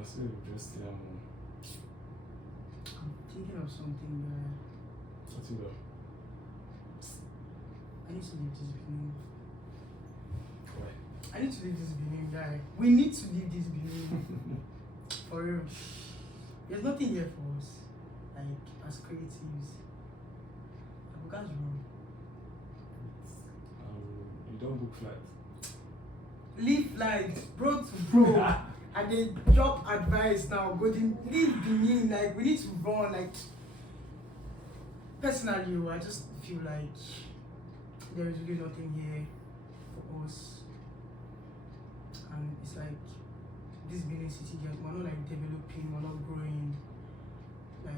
I still just I'm thinking of something where what's it up? I need to leave this Benin. Why? I need to leave this Benin, guy. We need to leave this Benin. For real. There's nothing here for us. Like, as creatives. That's wrong. You don't book flight. Leave flights, bro to bro. And they drop advice now. Go to leave Benin. Like, we need to run. Like, personally, I just feel like there is really nothing here for us. And it's like this Benin city, we're not like developing, we're not growing. Like,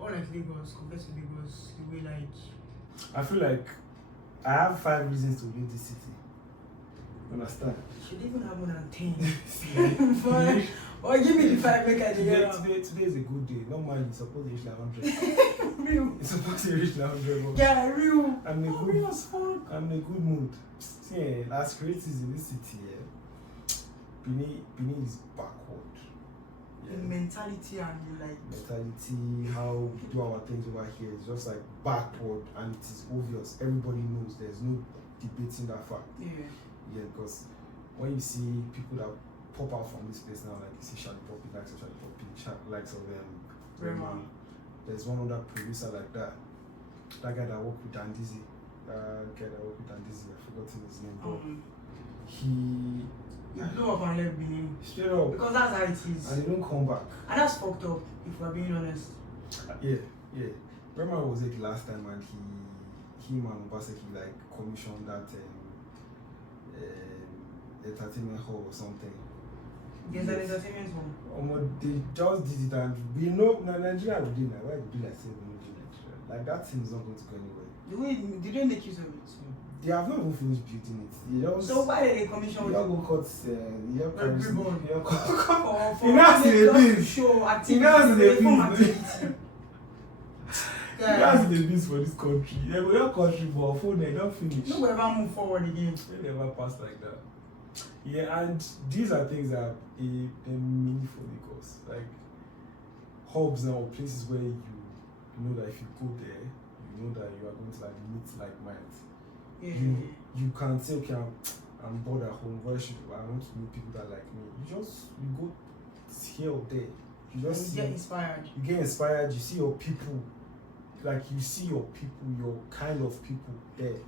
or like Lagos, compared to Lagos, the way like I feel like I have 5 reasons to leave this city. Understand? should even have more than 10. But, or give me the 5 make I Today is a good day. Normally it's supposed to reach like 100. Real. It's supposed to reach like 100. But Yeah, real. I'm in a good, Real as fuck. I'm in a good mood. See, as creatives in this city, Benin is backward. The mentality and the like Mentality, how we do our things over here is just like backward, and it is obvious. Everybody knows. There's no debating that fact. yeah. Yeah, because when you see people that pop out from this place now, like you see Charlie Poppy, likes of Charlie Poppy, likes of Rema. There's one other producer like that. That guy that worked with Dandizi. I forgotten his name, but You blew up and left Benin. straight up, Because that's how it is. and they don't come back. And that's fucked up, if we're being honest. Yeah. Rema was it last time, and him and Obaseki like commissioned that entertainment hall or something. There's an entertainment home. They just did it, and we know Nigeria will do that. Why would be like say we know Nigeria? Like that thing is not going to go anywhere. They don't make use of it. They have not even finished building it. So why did they commission you don't go cut ribbon. you for Finance in the just to biz. show activity, Finance in the reform biz. activity. That's the news for this country. They go your country for phone, they don't finish. No will ever move forward again. They never pass like that. Yeah, and these are things that are meaningful Lagos. Like hubs now, places where you know that if you go there, you know that you are going to like meet like minds. Yeah. You can say, okay, I'm bored at home. Where should I want to meet people that like me? You go here or there. You just get inspired. You get inspired. You see your people, like you see your people, your kind of people there.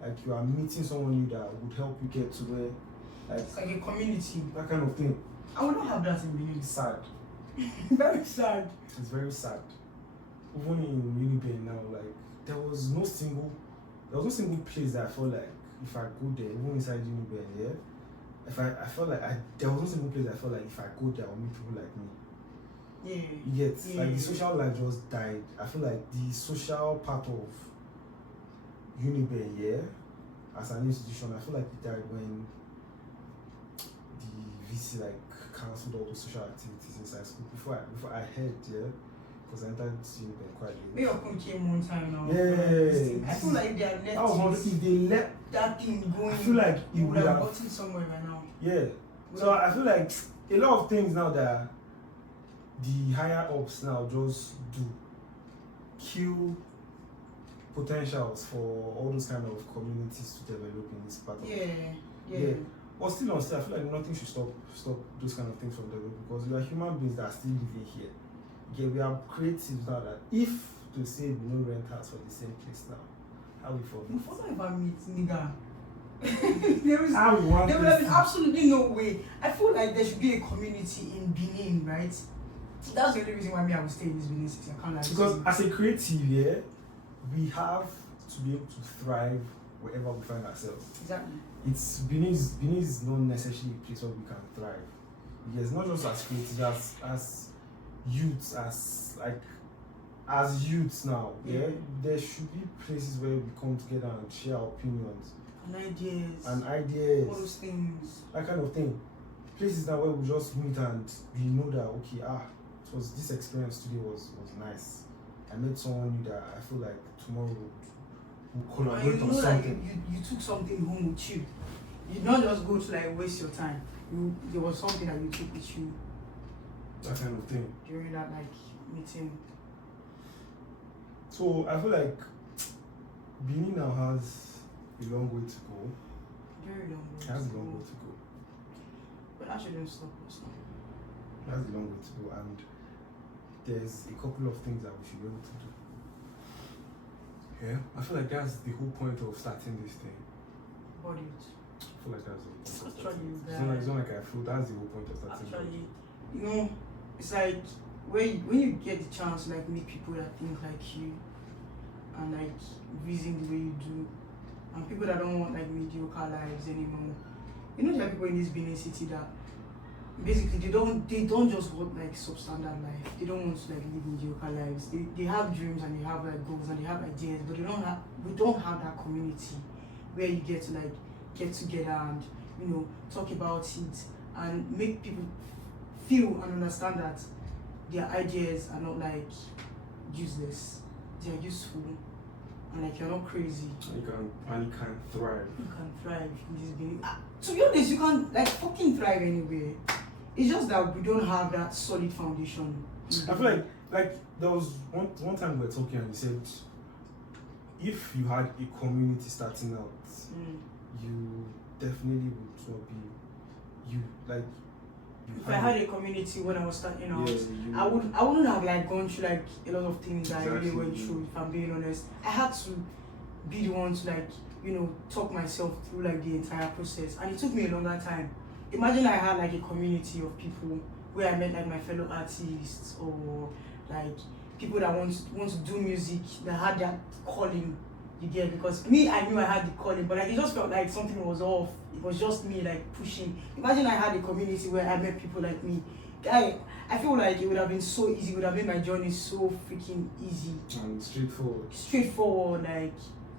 Like you are meeting someone new that would help you get to where, like It's like a community. that kind of thing. I would not have that in Benin. It's sad. Very sad. It's very sad. Even in Uniben now, like there was no single place that I felt like if I go there, even inside Uniben, yeah. I felt like there was no single place that I felt like if I go there I'll meet people like me. Yeah. You get like the social life just died. I feel like the social part of Uniben, yeah, as an institution, I feel like it died when the VC like cancelled all the social activities inside school. Before I heard, yeah, because I entered Uniben quite late. Me Okun came one time now. Yeah. I feel like they are If they let that thing going. I feel like you it would have gotten somewhere by now. Yeah. So I feel like a lot of things now that the higher ups now just do kill potentials for all those kind of communities to develop in this part of Yeah. But still I feel like nothing should stop those kind of things from developing, because we are human beings that are still living here. Yeah, we are creatives now that if to say we no rent house for the same place now, how we for Before I ever meet nigga. there will have been absolutely no way. I feel like there should be a community in Benin, right? That's the only reason why I will stay in this Benin city. I can't lie. Because as a creative, yeah, we have to be able to thrive wherever we find ourselves. Exactly. Benin is not necessarily a place where we can thrive. Yes, not just as creatives, as youths, as youths now. Yeah, there should be places where we come together and share our opinions and ideas. All those things. That kind of thing. Places now where we just meet and we know that okay, it was this experience today was nice. I met someone new that I feel like tomorrow we'll collaborate on something. Like you took something home with you. You did not just go to like waste your time. There was something that you took with you that kind of thing. during that like meeting? So I feel like Benin now has a long way to go. Very long way. It has a to long go. way to go. But that shouldn't stop us now. It has a long way to go, and there's a couple of things that we should be able to do. Yeah, I feel like that's the whole point of starting this thing. Body it. I feel like that's the whole point of starting Actually, it. It's not like I feel that's the whole point of starting it. Actually, you know, it's like when you get the chance to like meet people that think like you and like reason the way you do, and people that don't want like mediocre lives anymore. You know, there are people in this Benin city that basically they don't just want like substandard life. They don't want to like live mediocre lives. They have dreams and they have like goals and they have ideas, but we don't have that community where you get to like get together and, you know, talk about it and make people feel and understand that their ideas are not like useless. They are useful and like you're not crazy. You can thrive. You can thrive in this Benin. To be honest, you can like fucking thrive anywhere. It's just that we don't have that solid foundation. I feel like there was one time we were talking and you said if you had a community starting out, you definitely would not be you like. If I had a community when I was starting out, yeah, I wouldn't have like gone through like a lot of things that I really Exactly. went through. If I'm being honest, I had to be the one to like, you know, talk myself through like the entire process, and it took me a longer time. Imagine I had like a community of people where I met like my fellow artists or like people that want to do music, that had that calling. You get, because me, I knew I had the calling, but like it just felt like something was off. It was just me like pushing. Imagine I had a community where I met people like me. Guy, I feel like it would have been so easy. It would have made my journey so freaking easy. And straightforward. Straightforward, like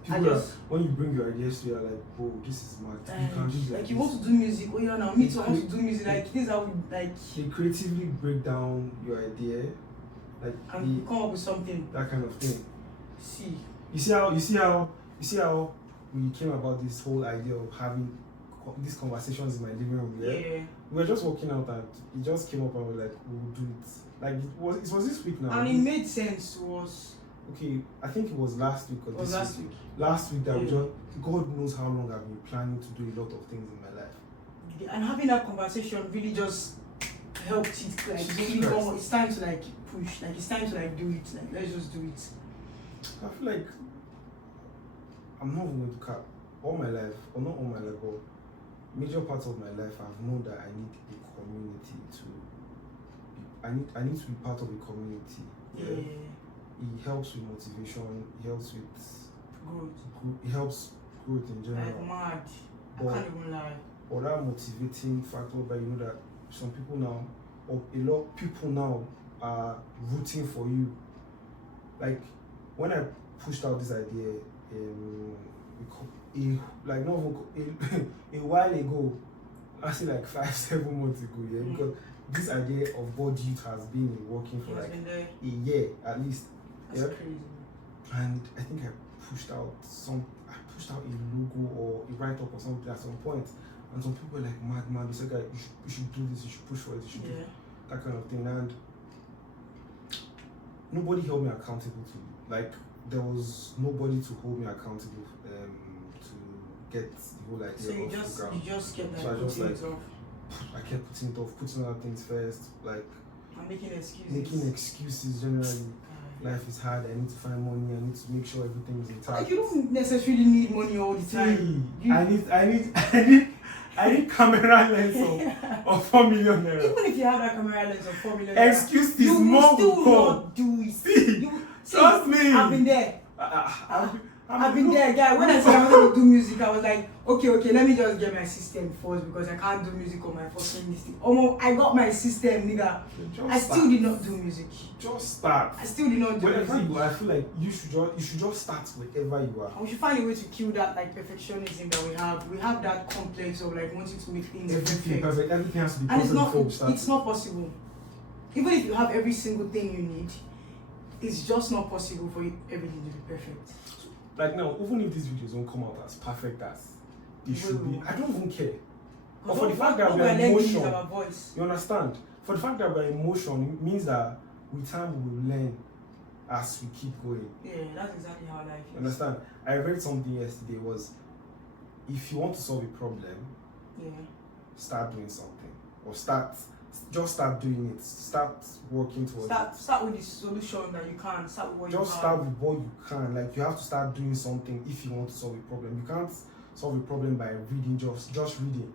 People when you bring your ideas to, you're like, oh, this is mad. You can do like you want to do music. Oh yeah, now me too. I want to do music. Like this, I would like. They creatively break down your idea, like And you come up with something. that kind of thing. See. You see how we came about this whole idea of having these conversations in my living room. Yeah. We were just walking out and it just came up and we were like, we'll do it. Like it was this week now. And it made sense to us. Okay, I think it was last week or It was this last week. week. Last week that we Yeah. just God knows how long I've been planning to do a lot of things in my life. And having that conversation really just helped it. Like really go, it's time to like push. Like it's time to like do it. Like let's just do it. I feel like I'm not even going to cap. All my life, or not all my life, but major parts of my life, I've known that I need a community to. I need to be part of a community. Yeah. It helps with motivation. It helps with. Good. It helps growth in general. Like mad. I But- can't even lie. Or that motivating factor that you know that some people now, or a lot of people now are rooting for you. Like when I pushed out this idea, a while ago, actually like 5-7 months ago, yeah, because this idea of God Youth has been working for He has like been there. a year at least. That's Yeah. crazy. And I think I pushed out a logo or a write-up or something at some point, and some people were like, man, they said, guy, you should do this, you should push for it, you should do that kind of thing. And nobody held me accountable to it. Like there was nobody to hold me accountable to get the whole idea So you off the just ground. kept like So I just, putting like, it off I kept putting it off, putting other things first, like and making excuses. making excuses generally. Life is hard, I need to find money, I need to make sure everything is intact. Like you don't necessarily need money all the time. See, I need camera lens of 4 million naira. Even if you have that camera lens of 4 million, Excuse this, you will more still will come. not do it. See, trust me. I've been there. I've Been there, guy. When I said I wanted to do music, I was like, okay, let me just get my system first because I can't do music on my fucking this thing. I got my system, nigga. I still did not do music. Just start. I still did not do Wherever music. you are, I feel like you should just start wherever you are. And we should find a way to kill that like perfectionism that we have. We have that complex of like wanting to make things Everything perfect. perfect. Everything has to be And perfect before we start. it's not possible. Even if you have every single thing you need, it's just not possible for everything to be perfect. Like now, even if these videos don't come out as perfect as they should be, I don't even care. But for the fact that we are emotion, emotion, our voice. you understand? For the fact that we are emotion, it means that with time we will learn as we keep going. Yeah, that's exactly how life is. Understand? I read something yesterday was if you want to solve a problem, Yeah. start doing something. Or just start doing it. Start working towards it. Start with the solution that you can. Start with what Just you start with what you can. Like you have to start doing something if you want to solve a problem. You can't solve a problem by reading, just reading.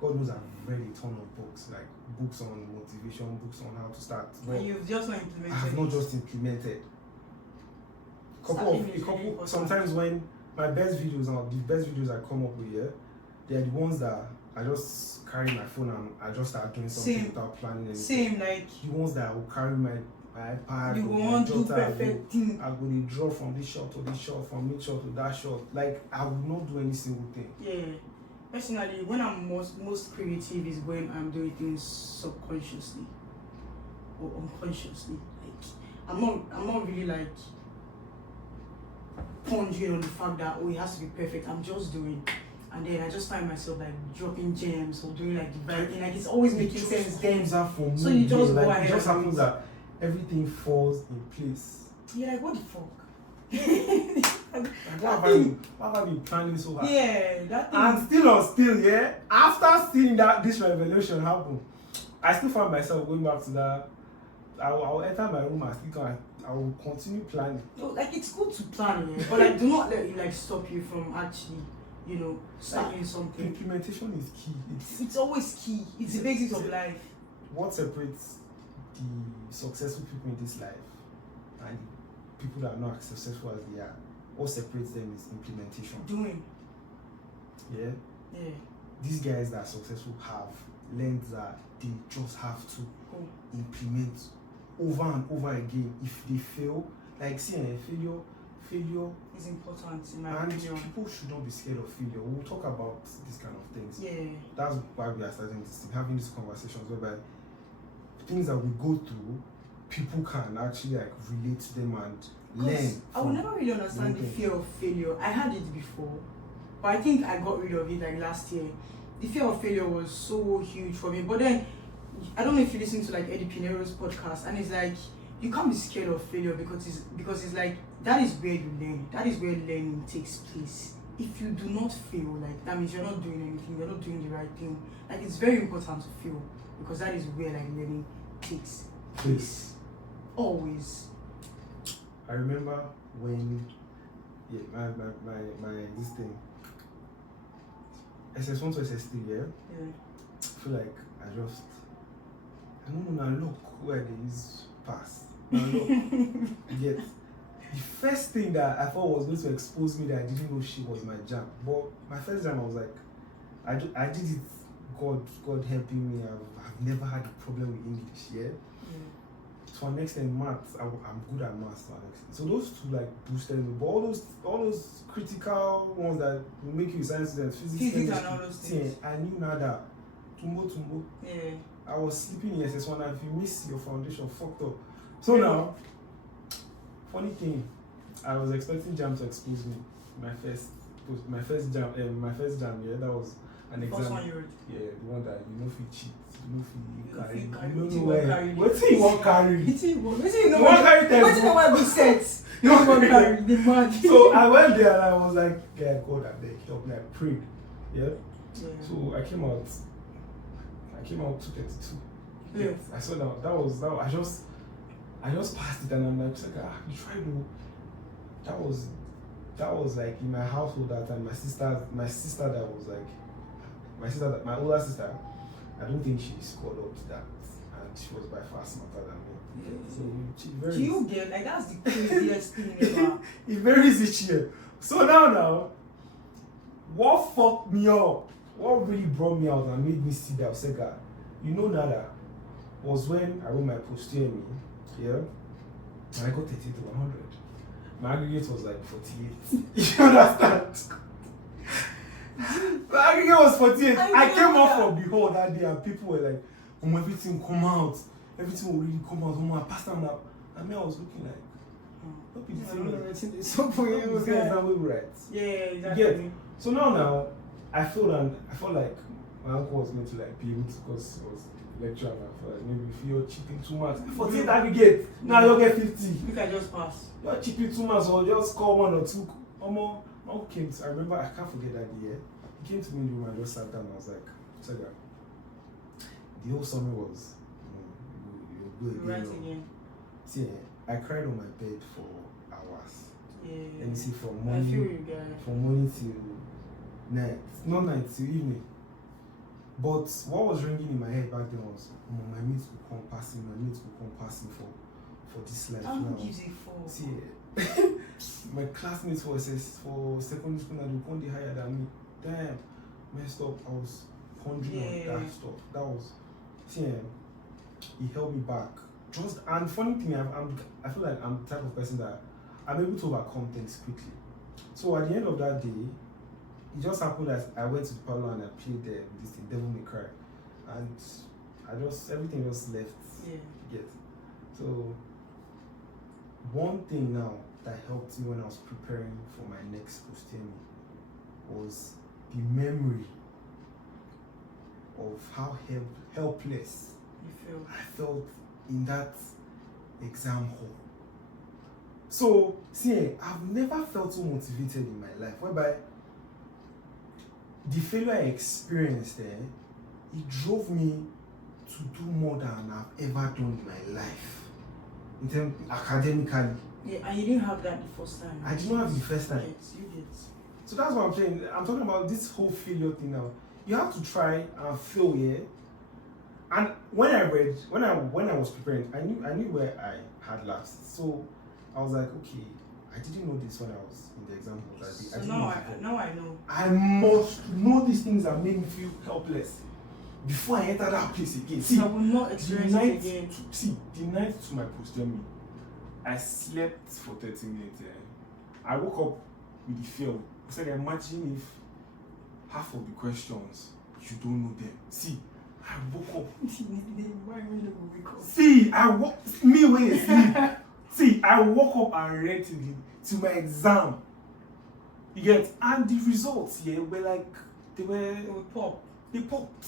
God knows I've read a ton of books, like books on motivation, books on how to start. But you've just not implemented. I have not just implemented. Sometimes when my best videos now, the best videos I come up with here, they are the ones that I just carry my phone and I just start doing something without planning anything. Same, like the ones that I will carry my iPad. You want to do perfect thing. I go to draw from this shot to this shot, from this shot to that shot. Like I will not do any single thing. Yeah. Personally, when I'm most creative is when I'm doing things subconsciously or unconsciously. Like I'm not really like pondering on the fact that it has to be perfect. I'm just doing, and then I just find myself like dropping gems or doing like the right thing. Like it's always making sense then. So you just go ahead. It just happens that everything falls in place. You're like, what the fuck? Why have I been planning so hard? Yeah, that thing. And still, yeah. After seeing this revelation happen, I still find myself going back to that. I'll enter my room and I will continue planning. No, like it's good to plan, yeah, but like do not let it like stop you from actually, starting something. Implementation is key. It's always key. It's the basics of life. What separates the successful people in this life and the people that are not as successful as they are? What separates them is implementation. Doing. Yeah? Yeah. These guys that are successful have learned that they just have to implement over and over again. If they fail, like failure is important in my and opinion. people should not be scared of failure. We'll talk about these kind of things. Yeah. That's why we are having these conversations whereby things that we go through, people can actually like relate to them and learn. I would never really understand the fear of failure. I had it before, but I think I got rid of it like last year. The fear of failure was so huge for me. But then, I don't know if you listen to like Eddie Pinero's podcast, and it's like you can't be scared of failure because it's like that is where you learn. That is where learning takes place. If you do not fail, like that means you're not doing anything. You're not doing the right thing. Like it's very important to fail because that is where like learning takes place. Always. I remember when my this thing SS1 to SS3, yeah? I feel like I don't know look where they use pass. Now look, yet the first thing that I thought was going to expose me that I didn't know she was my jam. But my first jam I was like, I did it. God helping me. I've never had a problem with English, yeah? To an extent, maths, I'm good at maths to an extent. So those two like boosted me. But all those critical ones that will make you a science student, physics and all those things. I knew nada. Tumbo. Yeah. I was sleeping in SS1 and if you miss your foundation, fucked up. So now, funny thing, I was expecting jam to expose me. My first jam, yeah, that was an exam. First one you wrote? Yeah, the one that you know if you cheat. Carry. You don't know where. What do you want carry? What do you know? What carry test? What do you know why we set? You want carry the man. So I went there and I was like, yeah, God, I beg, help me. I prayed. Yeah. So I came out 232. Yeah. I saw that. I just passed it and I'm like, you try to. That was like in my household that time. My sister that was like, my older sister. I don't think she scored up to that, and she was by far smarter than me. Yeah. So she very. Do you get like that's the craziest thing ever? It varies each year. So now, what fucked me up? What really brought me out and made me see that Segaa, Nada, was when I wrote my posterior, yeah, and I got 30 to 100. My aggregate was like 48. You understand? My aggregate was 48. I came off from the hall that day and people were like, everything come out. Everything will really come out. I passed them up. And me, I was looking like, hope it's that way, right? Yeah, exactly. So now, I felt like my uncle was going to like be able to, because he was lecturer for like, maybe if you're cheating 2 marks, 48 aggregate, now you'll get 50. You can just pass. You're cheating 2 marks or just score 1 or 2. My uncle came to, I remember, I can't forget that day. He came to me in the room and just sat down and I was like, Segaa, the whole summer was, you're good Again. See, I cried on my bed for hours. Yeah. And you see, from I feel morning, you guys. from morning till night, not night till evening. But what was ringing in my head back then was, my mates will come passing, for this life How now. gives a fuck? See, my classmates for secondary school now, they one higher than me. Damn, messed up. I was pondering on that stuff. That was, see, he held me back. And funny thing, I feel like I'm the type of person that I'm able to overcome things quickly. So at the end of that day, it just happened that I went to the parlor and I played there with this thing, Devil May Cry, and everything just left. Yeah. You get. So one thing now that helped me when I was preparing for my next post-uni was the memory of how helpless I felt in that exam hall. So, see, I've never felt so motivated in my life, whereby the failure I experienced there, it drove me to do more than I've ever done in my life, in terms academically. Yeah, and you didn't have that the first time. I did not have the first time. Yes, you did. So that's what I'm saying. I'm talking about this whole failure thing now. You have to try and fail, yeah. And when I was preparing, I knew where I had lapsed. So I was like, okay, I didn't know this when I was in the exam hall that day. So now I know. I must know these things that made me feel helpless before I enter that place again. See, I will not experience it again. The night to my post-uni, I slept for 30 minutes. I woke up with the fear. I said, imagine if half of the questions you don't know them. See, I woke up. Why will you wake up? See, me when you sleep. See, I woke up and read to my exam. You get, and the results were like they would pop. They popped.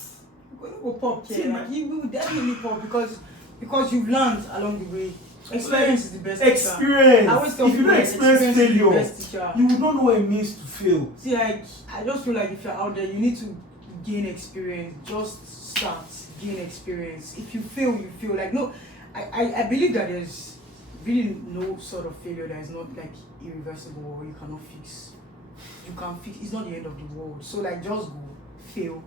It will pop, See, yeah. Like, you will definitely pop because you've learned along the way. Experience is the best experience. teacher. I always tell if you people don't experience failure, the best teacher. You would not know what it means to fail. See, like, I just feel like if you're out there, you need to gain experience. Just start, gain experience. If you fail, you feel like no. I believe that there's really no sort of failure that is not like irreversible or you cannot fix. You can fix. It's not the end of the world. So like, just go fail.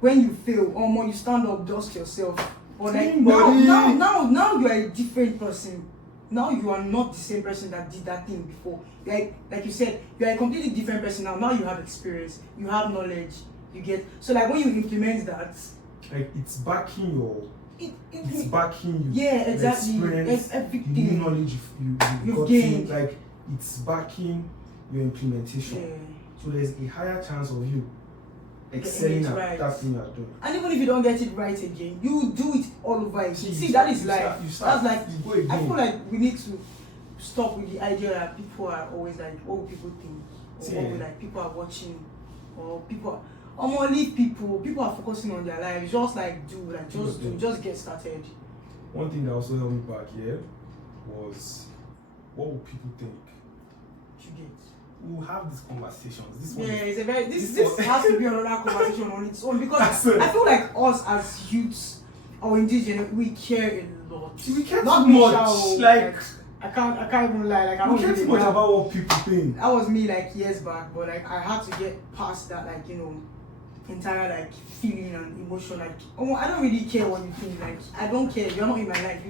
When you fail, you stand up, dust yourself. But like now you are a different person. Now you are not the same person that did that thing before. Like you said, you are a completely different person now. Now you have experience, you have knowledge, you get. So like when you implement that, like it's backing your. It's backing you. Yeah, exactly. Experience, everything. the new knowledge you've gained. Like it's backing your implementation. Yeah. So there's a higher chance of you excelling at right. that thing you're doing. And even if you don't get it right again, you do it all over again. See, that is life. That's like, I feel like we need to stop with the idea that people are always like, what will people think? Or what will like people are watching? Or people leave people are focusing on their lives. Just just get started. One thing that also held me back here was, what will people think? We'll have these conversations. This has to be another conversation on its own because I feel like us as youths or indigenous, we care a lot. We care too much. Like I can't even lie. Like I don't care too much about what people think. That was me like years back, but like I had to get past that, like, you know, entire like feeling and emotion. Like, I don't really care what you think. Like, I don't care. You're not in my life.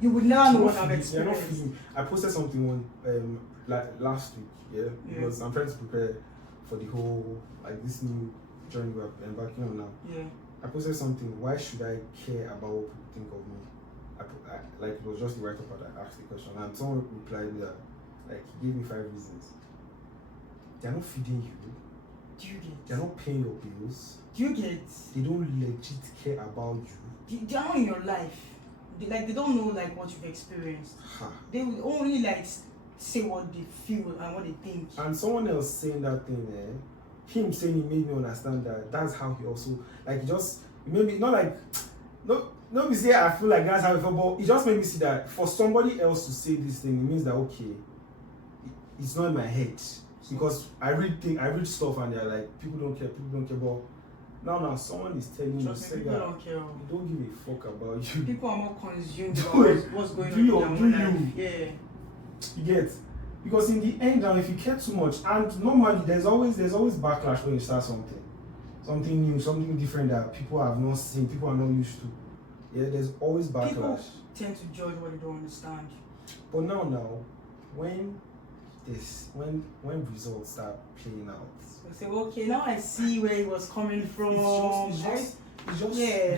You would never know what I'm experiencing. I posted something like last week. Yeah, because I'm trying to prepare for the whole like this new journey we're embarking on now. Yeah. I posted something. Why should I care about what people think of me? Like it was just the write-up that I asked the question, and someone replied that like he gave me 5 reasons. They're not feeding you. Do you get? They're not paying your bills. Do you get? They don't legit care about you. They're not in your life. They don't know like what you've experienced. They will only like say what they feel and what they think. And someone else saying that thing him saying it made me understand that that's how he also like just maybe not like no be say I feel like that's how he felt, but it just made me see that for somebody else to say this thing, it means that okay, it's not in my head. Because I read stuff and they're like people don't care, but now someone is telling you Trust me, people don't care. they don't give a fuck about you. People are more consumed about what's going on in their own life. Yeah. You get, because in the end now if you care too much, and normally there's always backlash when you start something new, something different that people have not seen, people are not used to. Yeah, there's always backlash. People tend to judge what they don't understand. But now when results start playing out, they say, okay, now I see where he was coming from. It's just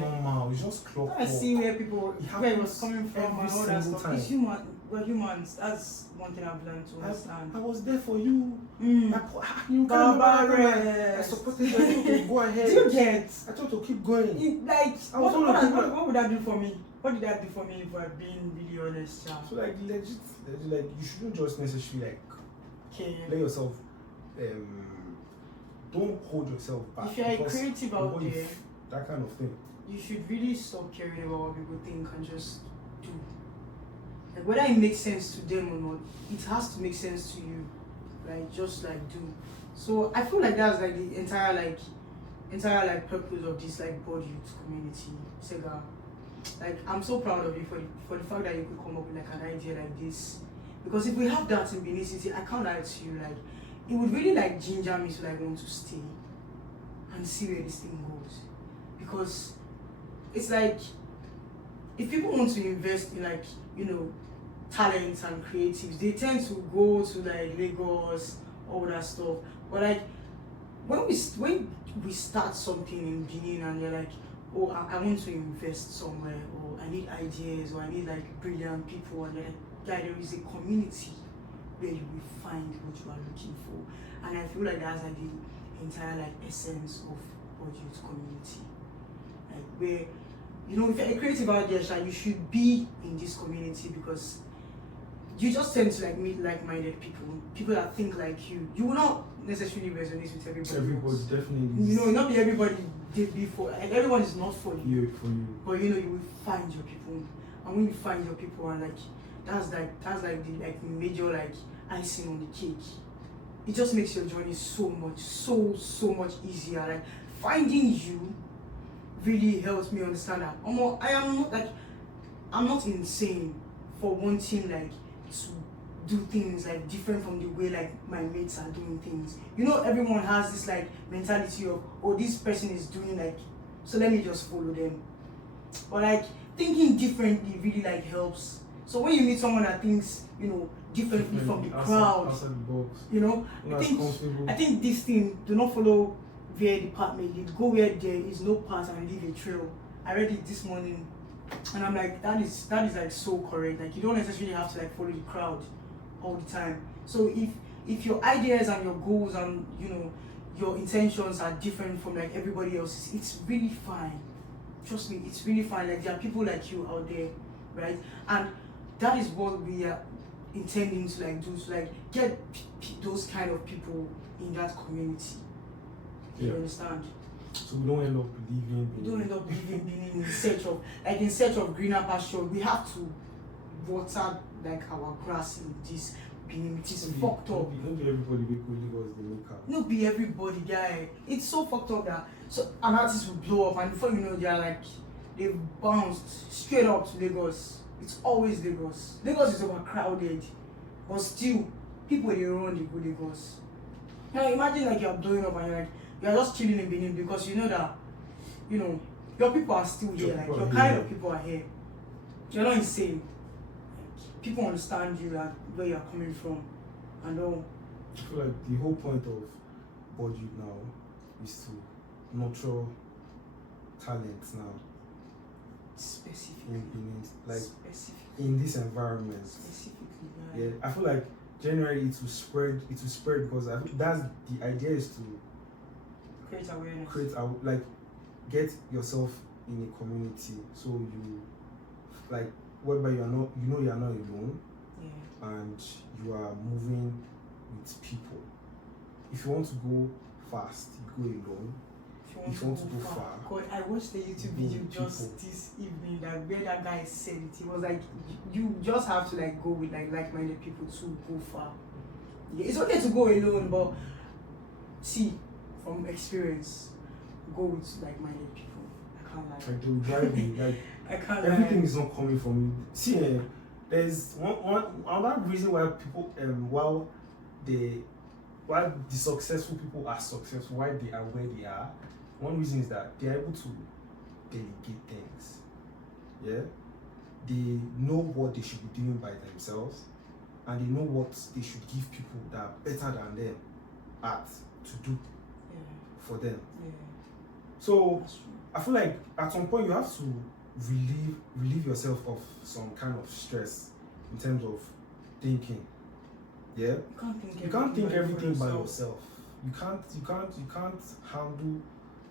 normal. It's just clock. Now I see where he was coming from and all that stuff. Time. It's human. We're humans. That's one thing I've learned to understand. I was there for you. Mm. I supported you. I told you to go ahead. Do you get? I told you to keep going. What would that do for me? What did that do for me if I'm being really honest? Yeah. So like legit, like you shouldn't just necessarily like let yourself don't hold yourself back. If you're a creative out there, that kind of thing, you should really stop caring about what people think and just do. Like whether it makes sense to them or not, it has to make sense to you. Like just like do. So I feel like that's like the entire purpose of this like board youth community, Segaa. Like I'm so proud of you for the fact that you could come up with like an idea like this. Because if we have that in Benin City, I can't lie to you, like it would really like ginger me to like want to stay and see where this thing goes. Because it's like if people want to invest in like, you know, talents and creatives, they tend to go to like Lagos, all that stuff. But like when we start something in Benin and you're like, oh, I want to invest somewhere, or I need ideas, or I need like brilliant people, and then there is a community where you will find what you are looking for. And I feel like that's like the entire like essence of youth community. Like where, you know, if you're a creative out there, you should be in this community because you just tend to like meet like-minded people that think like you. You will not necessarily resonate with everybody. Everybody definitely. You know, not be everybody did before, and everyone is not for you. Yeah, for you. But you know, you will find your people, and when you find your people, and like that's the major like icing on the cake. It just makes your journey so much easier. Like finding you really helps me understand that I'm not insane for wanting like to do things like different from the way like my mates are doing things. You know, everyone has this like mentality of, oh, this person is doing like, so let me just follow them. But like thinking differently really like helps. So when you meet someone that thinks, you know, differently from the crowd, outside the box, you know, I think this thing, do not follow via department, you go where there is no path and leave a trail. I read it this morning and I'm like, that is like so correct. Like you don't necessarily have to like follow the crowd all the time. So if your ideas and your goals and, you know, your intentions are different from like everybody else's, it's really fine. Trust me, it's really fine. Like there are people like you out there, right? And that is what we are intending to like do, to like get those kind of people in that community. Yeah. You understand? So we don't end up living in search of greener pasture. We have to water like our grass in this Benin. It is fucked up. Not be everybody we could Lagos they make up. Not be everybody, guy. It's so fucked up that so an artist will blow up and before you know they've bounced straight up to Lagos. It's always Lagos. Lagos is overcrowded, but still people they run they go Lagos. Now imagine like you're blowing up and you're just chilling in Benin because you know that, you know, your people are still here, like your kind of people are here. You're not insane. Like, people understand you and where you're coming from and all. I feel like the whole point of budget now is to nurture talent now. Specifically. In this environment. Specifically, yeah. I feel like generally it will spread because I think that's the idea is to create awareness. Get yourself in a community so you like whereby you're not alone. Yeah. And you are moving with people. If you want to go fast, you go alone. If you want to go far. God, I watched the YouTube video just this evening that where that guy said it. He was like, you just have to like go with like-minded people to go far. Yeah, it's okay to go alone, but see, from experience, go with like-minded people. I can't lie. Like they will drive you. Like I can't everything lie. is not coming from you. See, there's one another reason why people while the successful people are successful, why they are where they are. One reason is that they are able to delegate things. Yeah, they know what they should be doing by themselves, and they know what they should give people that are better than them at to do for them. Yeah. So I feel like at some point you have to relieve yourself of some kind of stress in terms of thinking. Yeah, You can't think everything by yourself. You can't handle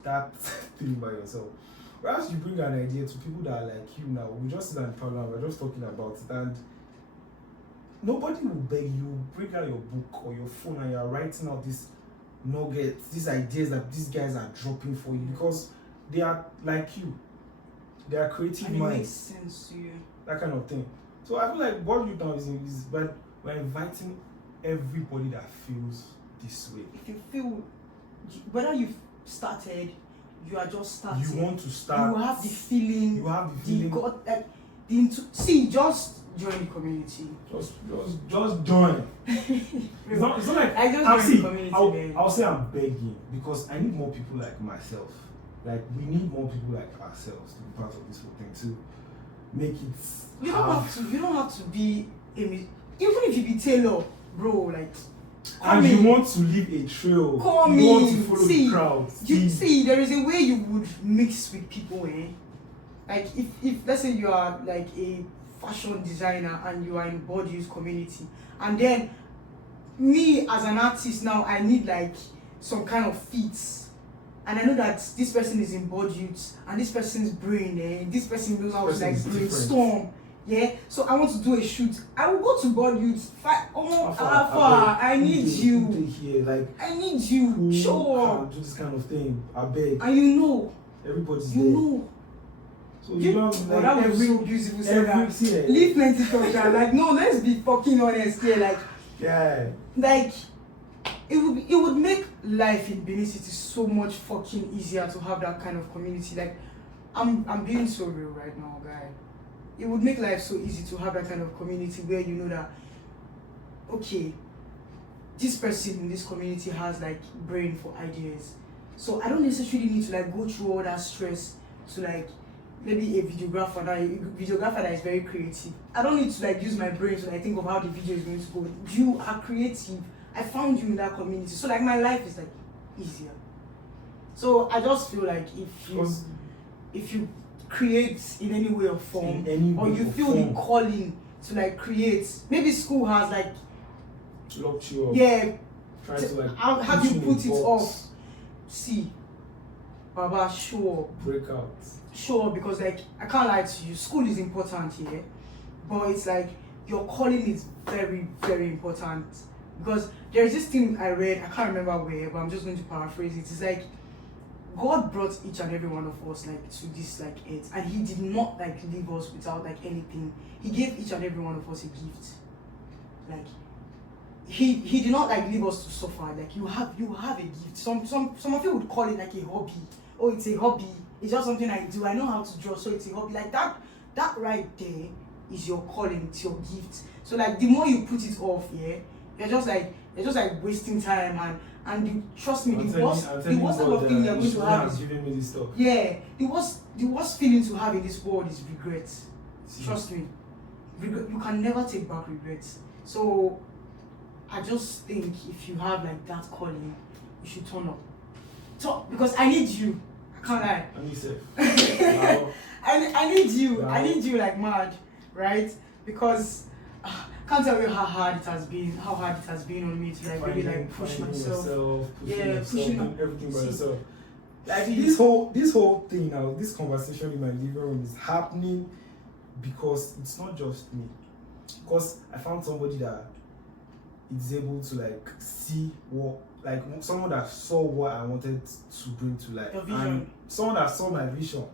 that thing by yourself. Whereas you bring an idea to people that are like you now, we just sit and problem, we're just talking about it, and nobody will beg you. Bring out your book or your phone and you're writing out these nuggets, these ideas that these guys are dropping for you because they are like you. They are creative and it minds. makes sense to you. That kind of thing. So I feel like what you now is but we're inviting everybody that feels this way. If you feel, whether you've started, you are just starting. You want to start. You have the feeling. You have the feeling. See, just join the community. Just join. it's not like I just join the community. I'll say I'm begging because I need more people like myself. Like we need more people like ourselves to be part of this whole thing to make it. You don't have to be even if you be Taylor, bro. Like. And you want to leave a trail. Call you me. want to follow the crowd. See, there is a way you would mix with people, Like if let's say you are like a fashion designer and you are in board use community, and then me as an artist now I need like some kind of feats. And I know that this person is in board youth and this person's brain, this person knows how to like brainstorm. Yeah, so I want to do a shoot. I will go to board youth. Alpha, I need you. Here, like, I need you. Show up. Do this kind of thing. I beg. And you know. Everybody's you there. Know. So you don't like that was so beautiful. Segaa. Leave plenty of that. Like, no, let's be fucking honest here. Like, yeah. Like, it would make life in Benin City so much fucking easier to have that kind of community. Like, I'm being so real right now, guy. It would make life so easy to have that kind of community where you know that, okay, this person in this community has like brain for ideas. So I don't necessarily need to like go through all that stress to like maybe a videographer that is very creative. I don't need to like use my brain to like think of how the video is going to go. You are creative. I found you in that community. So like my life is like easier. So I just feel like if you create in any way or form, or you feel the calling to like create, maybe school has like locked you up. Yeah. Trying to like how do you put it off? See, Baba, sure. Break out. Sure, because like I can't lie to you, school is important here, but it's like your calling is very, very important. Because there's this thing I read, I can't remember where, but I'm just going to paraphrase it. It's like God brought each and every one of us like to this like earth, and He did not like leave us without like anything. He gave each and every one of us a gift. Like He did not like leave us to suffer. Like you have a gift. Some of you would call it like a hobby. Oh, it's a hobby. It's just something I do. I know how to draw, so it's a hobby. Like that right there is your calling. It's your gift. So like the more you put it off, yeah, you're just like wasting time and trust me, the worst type of thing you're going to have is giving me this stuff. Yeah, the worst feeling to have in this world is regret. Trust me, you can never take back regret. So I just think if you have like that calling, you should turn up. Because I need you. I can't lie. I need safe. I need you. Wow. I need you like mad, right? Because can't tell you how hard it has been on me to like really like push myself. Pushing everything by yourself. Like this whole thing now, this conversation in my living room is happening because it's not just me. Because I found somebody that is able to like see what, like someone that saw what I wanted to bring to life, Your vision. and someone that saw my vision.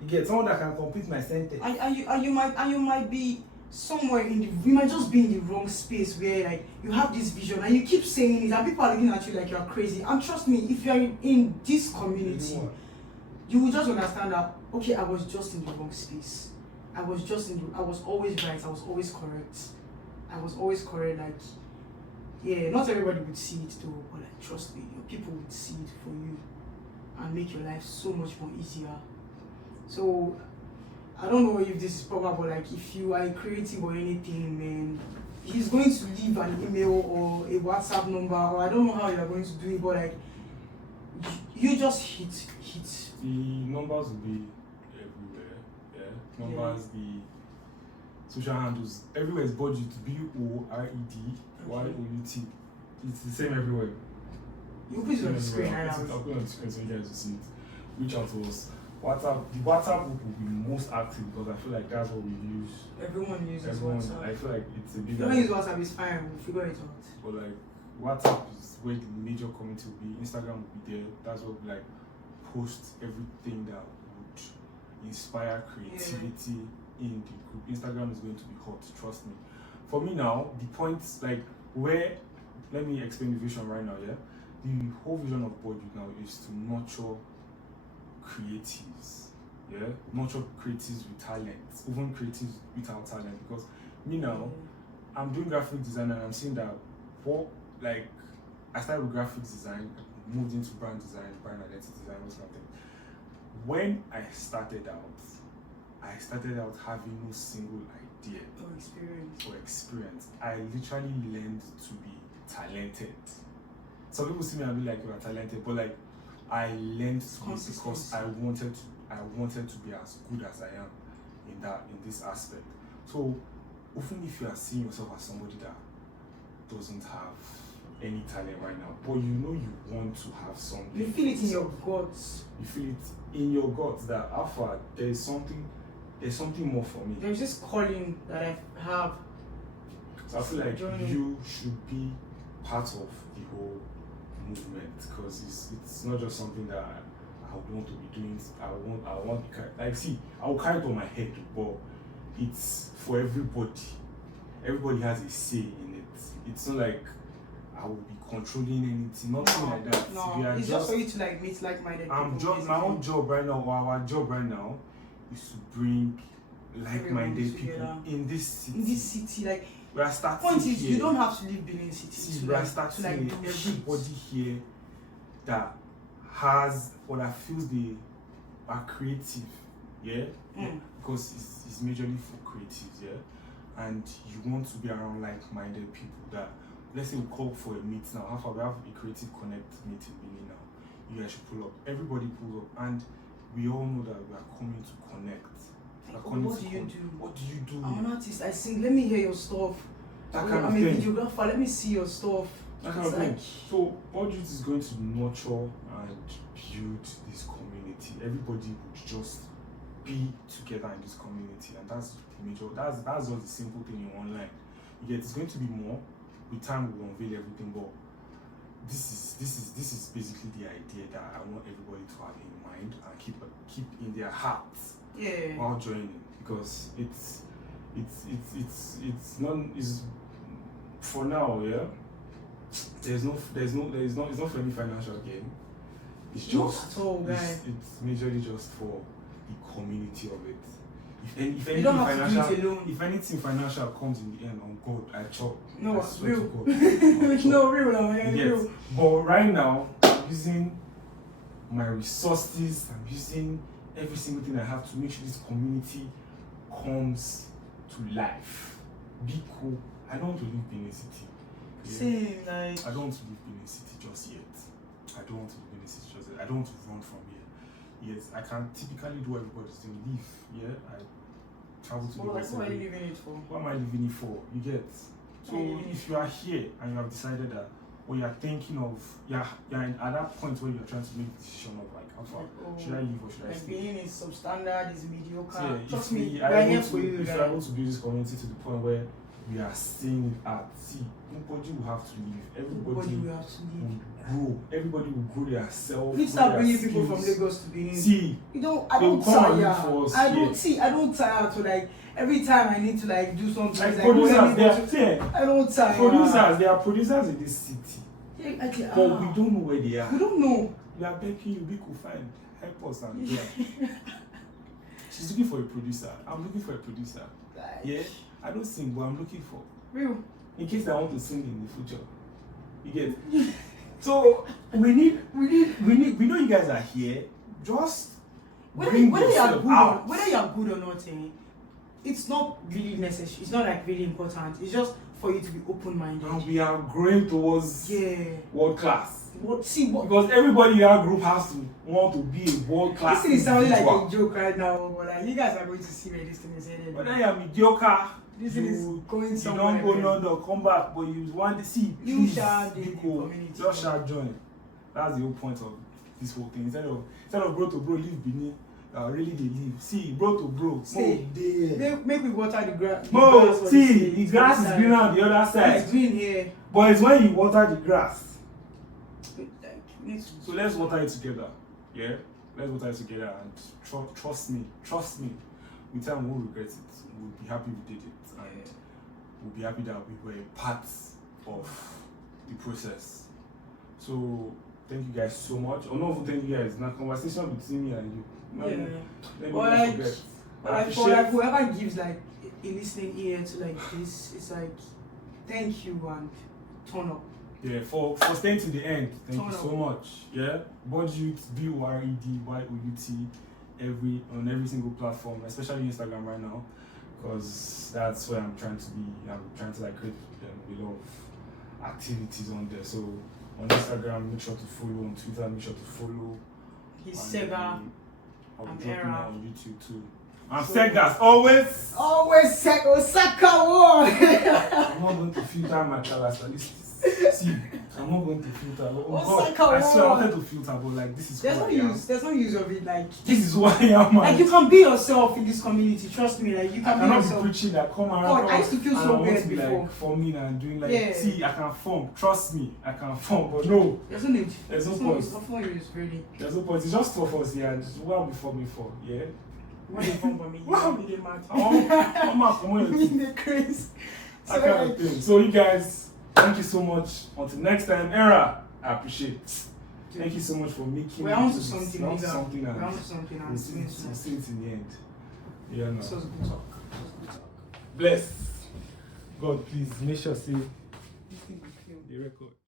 You get someone that can complete my sentence. And you might be somewhere you might just be in the wrong space where like you have this vision and you keep saying it and people are looking at you like you're crazy. And trust me, if you're in this community, you will just understand that okay, I was just in the wrong space. I was always right, I was always correct. Like, yeah, not everybody would see it though, but like trust me, your people would see it for you and make your life so much more easier. So I don't know if this is proper, but like if you are creative or anything, man, he's going to leave an email or a WhatsApp number, or I don't know how you are going to do it, but like you just hit. The numbers will be everywhere. Yeah. Numbers, the social handles, everywhere is budget. BORED It's the same everywhere. You put it on the screen right now. I'll put it on the screen so you guys will see it. Reach out to us. WhatsApp, the WhatsApp group will be most active because I feel like that's what we use. Everyone uses WhatsApp. I feel like it's a big. If you don't use WhatsApp, it's fine. We'll figure it out. But like WhatsApp is where the major community will be. Instagram will be there. That's what we like post everything that would inspire creativity in the group. Instagram is going to be hot. Trust me. For me now, the points like where. Let me explain the vision right now. Yeah, the whole vision of Board Youth now is to nurture creatives, nurture creatives with talent, even creatives without talent. Because me now, I'm doing graphic design and I'm seeing that I started with graphic design, moved into brand design, brand identity design, or something. When I started out having no single idea or experience. I literally learned to be talented. Some people see me and be like, you are talented, but like I learned to be because I wanted to be as good as I am in this aspect. So often if you are seeing yourself as somebody that doesn't have any talent right now, but you know you want to have something. You feel it in your guts. You feel it in your guts that alpha, there's something more for me. There's this calling that I have. So I feel like you should be part of the whole movement because it's not just something that I would want to be doing. I want like see, I will carry it on my head, but it's for everybody. Everybody has a say in it. It's not like I will be controlling anything, nothing like that. No, it's just for you to like meet like-minded people. My own job right now, or our job right now, is to bring like-minded people in this city. In this city, like we are starting point is, here. you don't have to live Benin City. See, we are starting everybody here that has or that feels they are creative, because it's majorly for creatives, and you want to be around like-minded people that, let's say we call for a meet now. How far we have a creative connect meet in Benin now. You guys should pull up. Everybody pulls up, and we all know that we are coming to connect. What do you do? What do you do? I'm an artist. I sing. Let me hear your stuff. That kind I'm of a thing. videographer. Let me see your stuff. That kind of thing. So Budget is going to nurture and build this community. Everybody would just be together in this community, and that's the major. That's just the simple thing in online. It's going to be more. With time we will unveil everything, but this is basically the idea that I want everybody to have in mind and keep in their hearts while joining, because it's for now, it's not for any financial gain. It's just it's majorly just for the community of it. If anything financial comes in the end, on God, I chop. No, I swear real. to God. No, real. But right now, I'm using my resources, I'm using every single thing I have to make sure this community comes to life. Be cool. I don't want to leave Benin City. Same, like. I don't want to leave Benin City just yet. I don't want to leave Benin City just yet. I don't want to run from here. Yes, I can typically do what everybody's doing. Leave, I travel to the West. What are you leaving it for? What am I leaving it for? You get. So if you are here and you have decided that, or you are thinking of, you're at that point where you're trying to make a decision of like, how far should I leave or should I stay? Benin is substandard, is mediocre. So trust me, if we are able to build this community to the point where we are seeing at see, nobody will have to leave. Everybody will have to leave. will grow. Everybody will grow their self. You start bringing people from Lagos to Benin. See, I don't tire to like every time I need to like do something. Like like, producers, I don't tire. Producers, they are producers in this city. Yeah, okay, but we don't know where they are. We don't know. We are begging you, we could find. Help us and yeah. She's looking for a producer. I'm looking for a producer. Like, yeah, I don't sing, but I'm looking for. Real. In case I want to sing in the future. You get. So we know you guys are here. Just whether you are good or not, it's not really necessary. It's not like really important. It's just for you to be open-minded. And we are growing towards world class. Because everybody in our group has to want to be a world class. This thing is sounding like a joke right now, but like, you guys are going to see where this thing is headed. But I am mediocre. This thing is going somewhere. You don't go London, come back, but you want to see. You shall the community. Just shall join. That's the whole point of this whole thing. Instead of bro to bro leave Benin, really they leave. See, bro to bro. Stay. Make we water the grass. See, the grass is green on the other side. It's green here. But it's when you water the grass. So let's water it together. Yeah? Let's water it together and trust me. With time we won't regret it. We'll be happy we did it. And we'll be happy that we were a part of the process. So thank you guys so much. Or not thank you guys. Now conversation between me and you. Let me not forget. But for like whoever gives like a listening ear to like this, it's like thank you and turn up. Yeah, for staying to the end, thank you so much. Yeah, Yout, BYOUT, on every single platform, especially Instagram right now, because that's where I'm trying to be. I'm trying to like create a lot of activities on there. So on Instagram, make sure to follow. On Twitter, make sure to follow. He's Segaa and Era on YouTube too. I'm Segaa, always. Osaka one. I'm not going to filter my colors. See, I'm not going to filter. Oh God, I swear I wanted to filter, but like this is there's no use of it. Like this is why I am. Like you can be yourself in this community. Trust me. Like you can be yourself. Be preaching that come around. God, I used to feel so bad before. Like forming and doing like see, I can form. Trust me, I can form. But no, there's no need. There's no point. There's no point. It's just two of us here. And well before me for yeah. What you form for me? Wow. You did mad. I'm in the craze. That kind of thing. So you guys. Thank you so much. Until next time, Era, I appreciate it. Thank you so much for making we're on to something. We're on to something. We'll see it in the end. Yeah, no. So good talk. Bless. God, please make sure see the record.